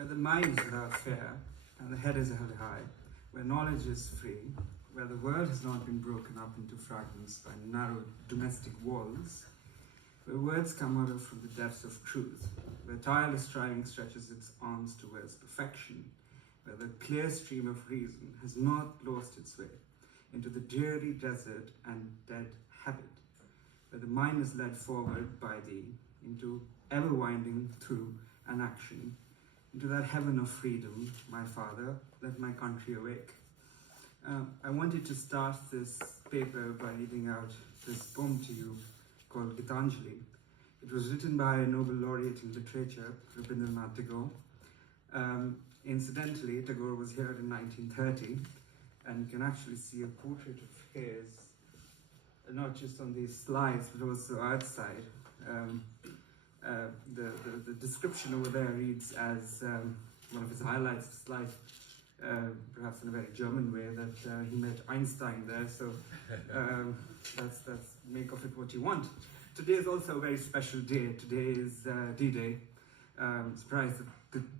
where the mind is without fear and the head is held high, where knowledge is free, where the world has not been broken up into fragments by narrow domestic walls, where words come out of from the depths of truth, where tireless striving stretches its arms towards perfection, where the clear stream of reason has not lost its way into the dreary desert and dead habit, where the mind is led forward by thee into ever winding through an action, into that heaven of freedom, my father, let my country awake. I wanted to start this paper by reading out this poem to you called Gitanjali. It was written by a Nobel laureate in literature, Rabindranath Tagore. Incidentally, Tagore was here in 1930, and you can actually see a portrait of his, not just on these slides, but also outside. The description over there reads as one of his highlights of his life, perhaps in a very German way, that he met Einstein there, so that's make of it what you want. Today is also a very special day. Today is D-Day. Surprised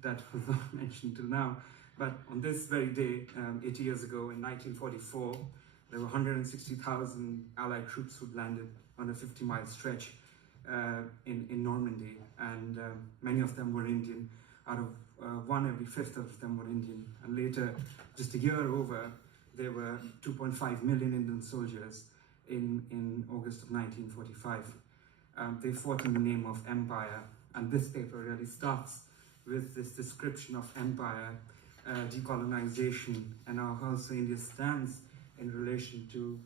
that was not mentioned till now, but on this very day, 80 years ago in 1944, there were 160,000 Allied troops who landed on a 50-mile stretch in Normandy, and many of them were Indian. Out of one every fifth of them were Indian, and later, just a year over, there were 2.5 million Indian soldiers in August of 1945. They fought in the name of empire, and this paper really starts with this description of empire, decolonization, and how also India stands in relation to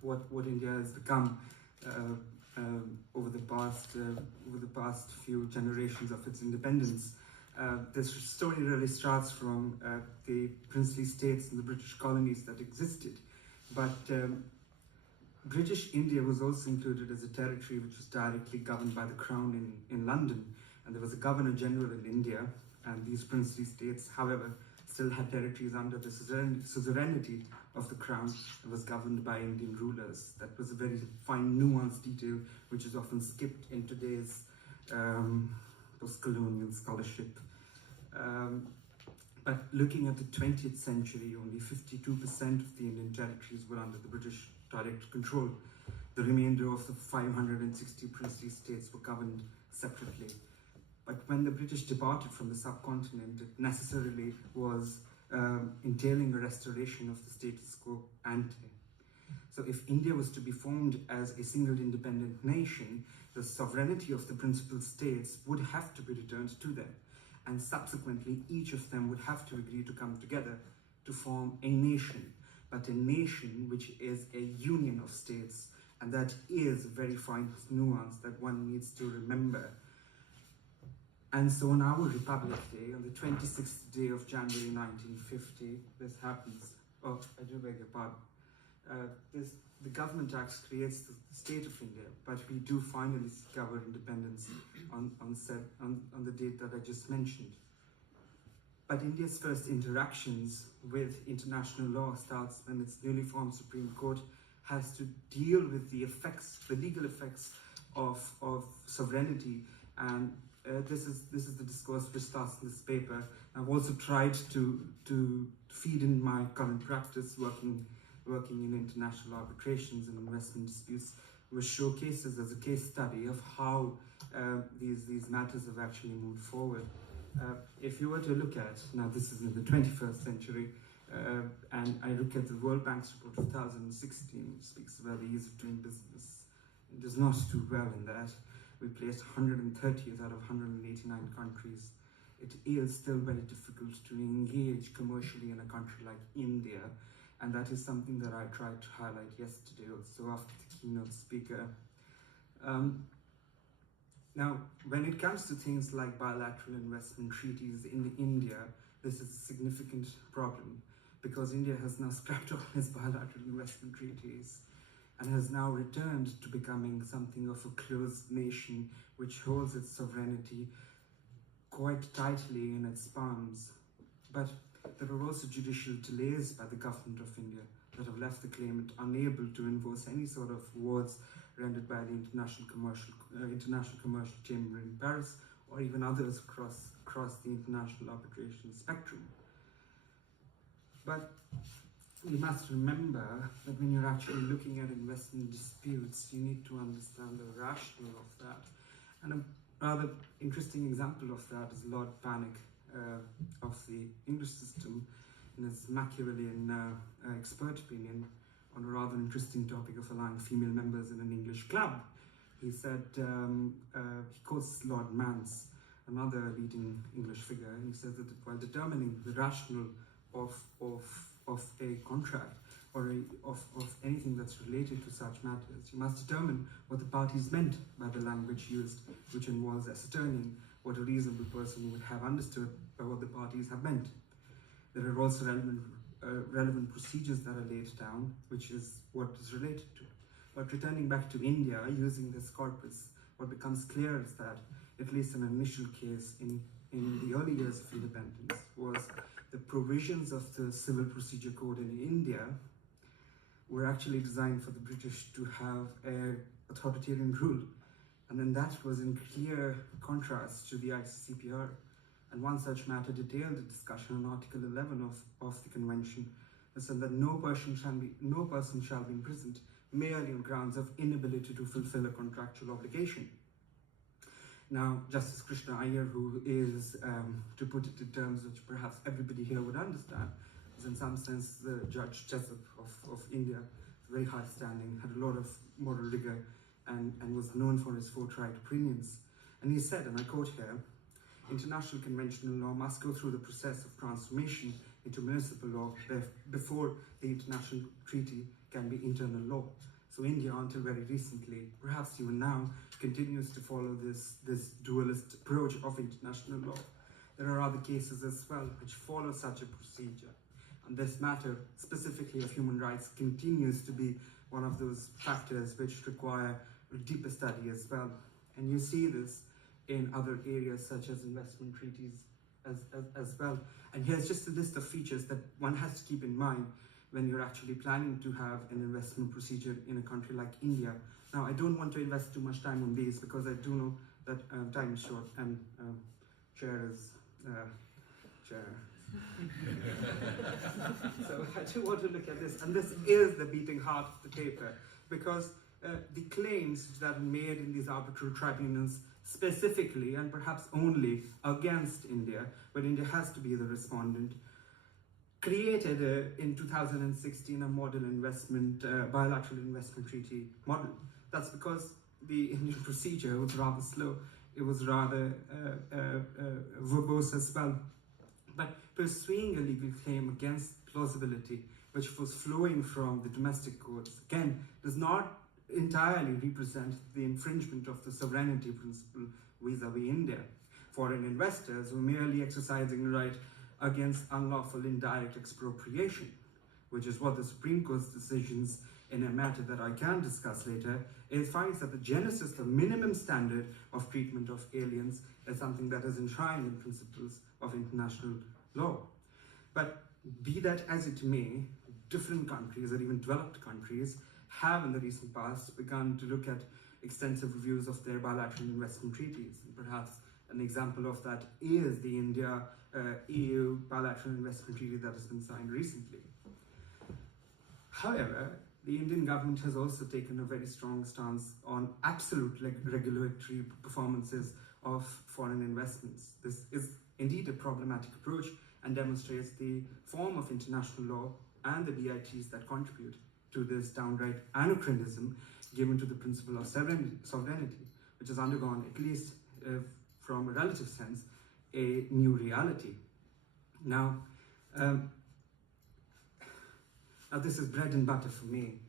what India has become over the past few generations of its independence. This story really starts from the princely states and the British colonies that existed, but British India was also included as a territory which was directly governed by the Crown in London, and there was a Governor General in India, and these princely states, however, still had territories under the suzerainty of the Crown and was governed by Indian rulers. That was a very fine, nuanced detail which is often skipped in today's post-colonial scholarship. But looking at the 20th century, only 52% of the Indian territories were under the British direct control. The remainder of the 560 princely states were governed separately. But when the British departed from the subcontinent, it necessarily was entailing a restoration of the status quo ante. So if India was to be formed as a single independent nation, the sovereignty of the principal states would have to be returned to them. And subsequently, each of them would have to agree to come together to form a nation, but a nation which is a union of states. And that is a very fine nuance that one needs to remember. And so on our Republic Day, on the 26th day of January 1950, this happens. Oh, I do beg your pardon. The Government Act creates the state of India, but we do finally discover independence on the date that I just mentioned. But India's first interactions with international law starts when its newly formed Supreme Court has to deal with the effects, the legal effects of sovereignty, and this is the discourse which starts in this paper. I've also tried to feed in my current practice working in international arbitrations and investment disputes, which showcases as a case study of how these matters have actually moved forward. If you were to look at, now this is in the 21st century, and I look at the World Bank's report of 2016, which speaks about the ease of doing business. It does not do well in that. We placed 130th out of 189 countries. It is still very difficult to engage commercially in a country like India, and that is something that I tried to highlight yesterday also after the keynote speaker. Now, when it comes to things like bilateral investment treaties in India, this is a significant problem because India has now scrapped all its bilateral investment treaties and has now returned to becoming something of a closed nation which holds its sovereignty quite tightly in its palms. But there are also judicial delays by the government of India that have left the claimant unable to enforce any sort of awards rendered by the International Commercial Chamber in Paris or even others across the international arbitration spectrum. But we must remember that when you're actually looking at investment disputes, you need to understand the rationale of that. And a rather interesting example of that is Lord Panic of the English system in his Machiavellian expert opinion on a rather interesting topic of allowing female members in an English club. He said, he quotes Lord Mance, another leading English figure, and he says that while determining the rationale of a contract or of anything that's related to such matters, you must determine what the parties meant by the language used, which involves ascertaining what a reasonable person would have understood by what the parties have meant. There are also relevant procedures that are laid down, which is what is related to. But returning back to India, using this corpus, what becomes clear is that, at least in an initial case in the early years of independence, was the provisions of the Civil Procedure Code in India were actually designed for the British to have an authoritarian rule. And then that was in clear contrast to the ICCPR. And one such matter detailed a discussion on Article 11 of the Convention, that said that no person shall be imprisoned merely on grounds of inability to fulfill a contractual obligation. Now, Justice Krishna Iyer, who is, to put it in terms which perhaps everybody here would understand, is in some sense the Judge Jessup of India, very high standing, had a lot of moral rigor, and was known for his forthright opinions. And he said, and I quote here, "International conventional law must go through the process of transformation into municipal law before the international treaty can be internal law." So India, until very recently, perhaps even now, continues to follow this dualist approach of international law. There are other cases as well which follow such a procedure. And this matter, specifically of human rights, continues to be one of those factors which require a deeper study as well. And you see this in other areas such as investment treaties as well. And here's just a list of features that one has to keep in mind when you're actually planning to have an investment procedure in a country like India. Now, I don't want to invest too much time on these because I do know that time is short and chair is chair. So I do want to look at this, and this is the beating heart of the paper, because the claims that are made in these arbitral tribunals specifically and perhaps only against India, but India has to be the respondent, created in 2016 a model investment, bilateral investment treaty model. That's because the Indian procedure was rather slow. It was rather verbose as well. But pursuing a legal claim against plausibility, which was flowing from the domestic courts, again, does not entirely represent the infringement of the sovereignty principle vis-a-vis India. Foreign investors were merely exercising the right against unlawful indirect expropriation, which is what the Supreme Court's decisions in a matter that I can discuss later, it finds that the genesis, the minimum standard of treatment of aliens, is something that is enshrined in principles of international law. But be that as it may, different countries, or even developed countries, have in the recent past begun to look at extensive reviews of their bilateral investment treaties. And perhaps an example of that is the India-EU bilateral investment treaty that has been signed recently. However, the Indian government has also taken a very strong stance on absolute regulatory performances of foreign investments. This is indeed a problematic approach and demonstrates the form of international law and the BITs that contribute to this downright anachronism given to the principle of sovereignty, which has undergone, at least from a relative sense, a new reality. Now this is bread and butter for me.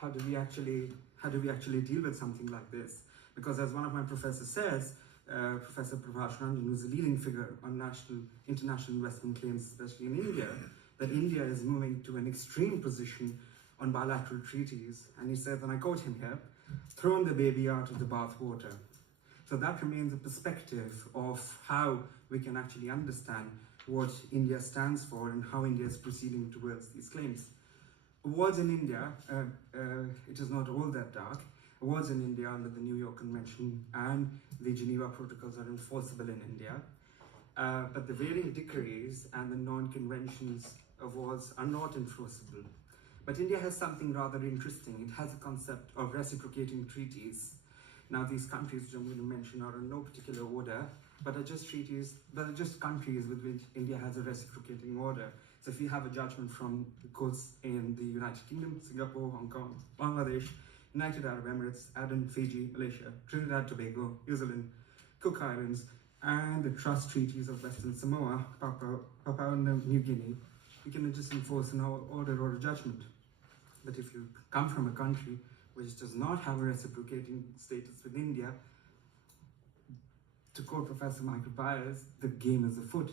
How do we actually deal with something like this? Because as one of my professors says, Professor Prabhash Ranjan, who's a leading figure on international investment claims, especially in India, that India is moving to an extreme position on bilateral treaties. And he said, and I quote him here, "thrown the baby out of the bathwater." So that remains a perspective of how we can actually understand what India stands for and how India is proceeding towards these claims. Awards in India, it is not all that dark. awards in India under the New York Convention and the Geneva Protocols are enforceable in India. But the varying decrees and the non-conventions awards are not enforceable. But India has something rather interesting. It has a concept of reciprocating treaties. Now, these countries which I'm going to mention are in no particular order, but are just treaties, but are just countries with which India has a reciprocating order. So if you have a judgment from the courts in the United Kingdom, Singapore, Hong Kong, Bangladesh, United Arab Emirates, Aden, Fiji, Malaysia, Trinidad, Tobago, New Zealand, Cook Islands, and the trust treaties of Western Samoa, Papua New Guinea, you can just enforce an order or a judgment. But if you come from a country which does not have a reciprocating status with India, to quote Professor Michael Byers, the game is afoot.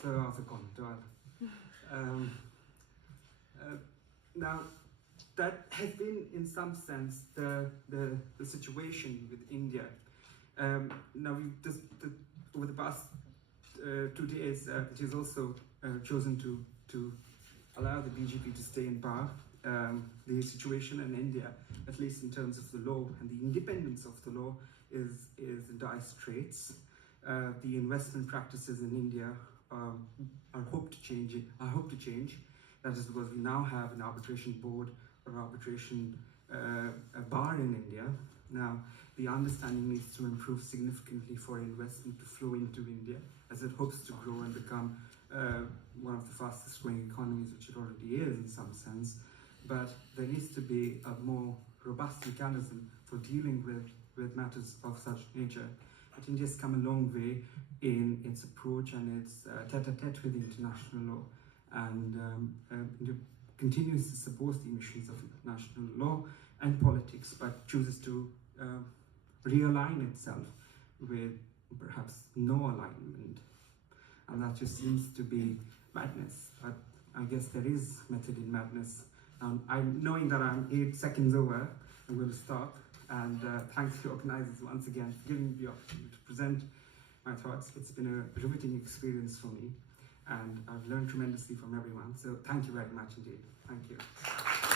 Sir Arthur Conan Doyle. Now, that has been, in some sense, the situation with India. Now, over the past 2 days, it has also chosen to allow the BJP to stay in power. The situation in India, at least in terms of the law and the independence of the law, is in dire straits. The investment practices in India are hope to change. That is because we now have an arbitration board or arbitration bar in India. Now, the understanding needs to improve significantly for investment to flow into India as it hopes to grow and become one of the fastest growing economies, which it already is in some sense. But there needs to be a more robust mechanism for dealing with matters of such nature. But India's come a long way in its approach and its tete-a-tete with international law, and India continues to support the missions of international law and politics, but chooses to realign itself with perhaps no alignment. And that just seems to be madness. But I guess there is method in madness. I'm knowing that I'm 8 seconds over, I'm going to stop. And thanks to the organizers once again for giving me the opportunity to present my thoughts. It's been a riveting experience for me, and I've learned tremendously from everyone. So thank you very much indeed. Thank you.